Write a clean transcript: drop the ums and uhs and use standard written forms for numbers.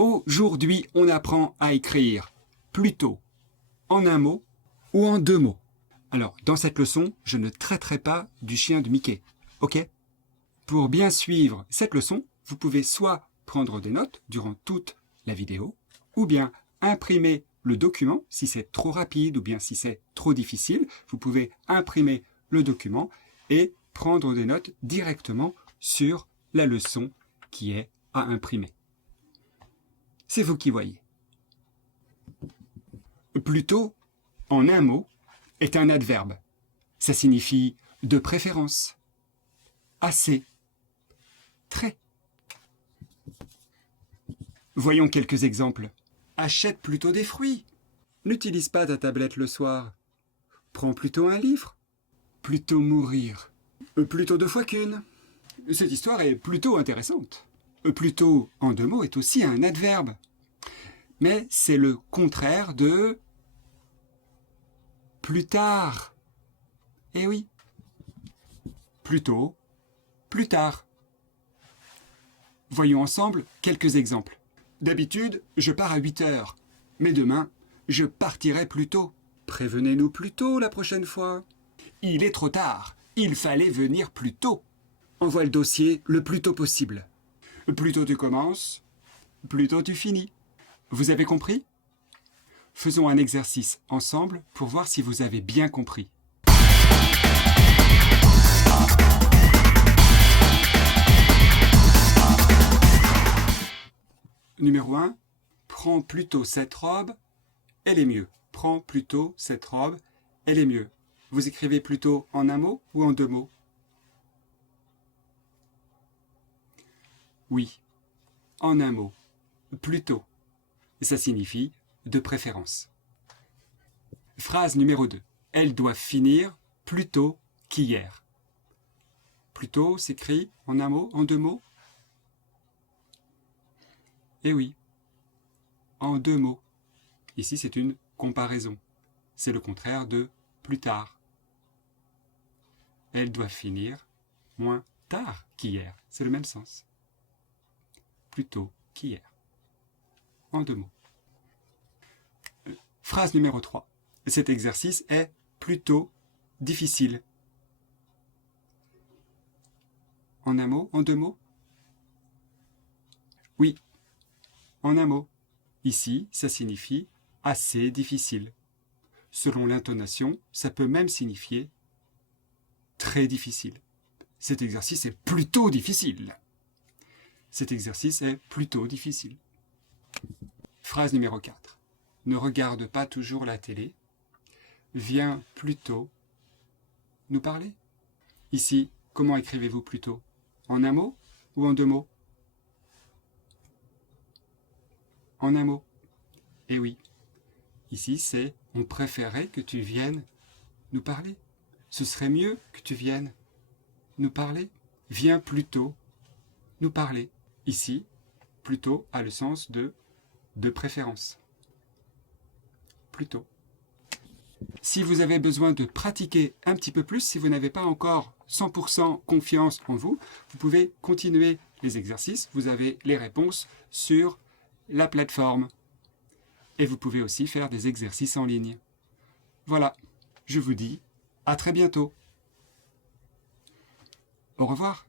Aujourd'hui, on apprend à écrire plutôt en un mot ou en deux mots. Alors, dans cette leçon, je ne traiterai pas du chien de Mickey, ok? Pour bien suivre cette leçon, vous pouvez soit prendre des notes durant toute la vidéo, ou bien imprimer le document, si c'est trop rapide ou bien si c'est trop difficile, vous pouvez imprimer le document et prendre des notes directement sur la leçon qui est à imprimer. C'est vous qui voyez. Plutôt, en un mot, est un adverbe. Ça signifie de préférence, assez, très. Voyons quelques exemples. Achète plutôt des fruits. N'utilise pas ta tablette le soir. Prends plutôt un livre. Plutôt mourir. Plutôt deux fois qu'une. Cette histoire est plutôt intéressante. Plutôt, en deux mots, est aussi un adverbe. Mais c'est le contraire de plus tard. Eh oui. Plutôt, plus tard. Voyons ensemble quelques exemples. D'habitude, je pars à 8 heures, mais demain, je partirai plus tôt. Prévenez-nous plus tôt la prochaine fois. Il est trop tard, il fallait venir plus tôt. Envoie le dossier le plus tôt possible. Plus tôt tu commences, plus tôt tu finis. Vous avez compris? Faisons un exercice ensemble pour voir si vous avez bien compris. Numéro 1, prends plutôt cette robe, elle est mieux. Prends plutôt cette robe, elle est mieux. Vous écrivez plutôt en un mot ou en deux mots? Oui, en un mot. Plutôt. Ça signifie de préférence. Phrase numéro 2. Elle doit finir plus tôt qu'hier. Plutôt s'écrit en un mot, en deux mots? Eh oui, en deux mots. Ici, c'est une comparaison. C'est le contraire de plus tard. Elle doit finir moins tard qu'hier. C'est le même sens. Plus tôt qu'hier. En deux mots. Phrase numéro 3. Cet exercice est plutôt difficile. En un mot, en deux mots? Oui, en un mot. Ici, ça signifie assez difficile. Selon l'intonation, ça peut même signifier très difficile. Cet exercice est plutôt difficile. Cet exercice est plutôt difficile. Phrase numéro 4. Ne regarde pas toujours la télé. Viens plutôt nous parler. Ici, comment écrivez-vous plutôt? En un mot ou en deux mots? En un mot. Eh oui. Ici, c'est « on préférait que tu viennes nous parler ». Ce serait mieux que tu viennes nous parler. Viens plutôt nous parler. Ici, plutôt a le sens de préférence. Plutôt. Si vous avez besoin de pratiquer un petit peu plus, si vous n'avez pas encore 100% confiance en vous, vous pouvez continuer les exercices. Vous avez les réponses sur la plateforme. Et vous pouvez aussi faire des exercices en ligne. Voilà, je vous dis à très bientôt. Au revoir.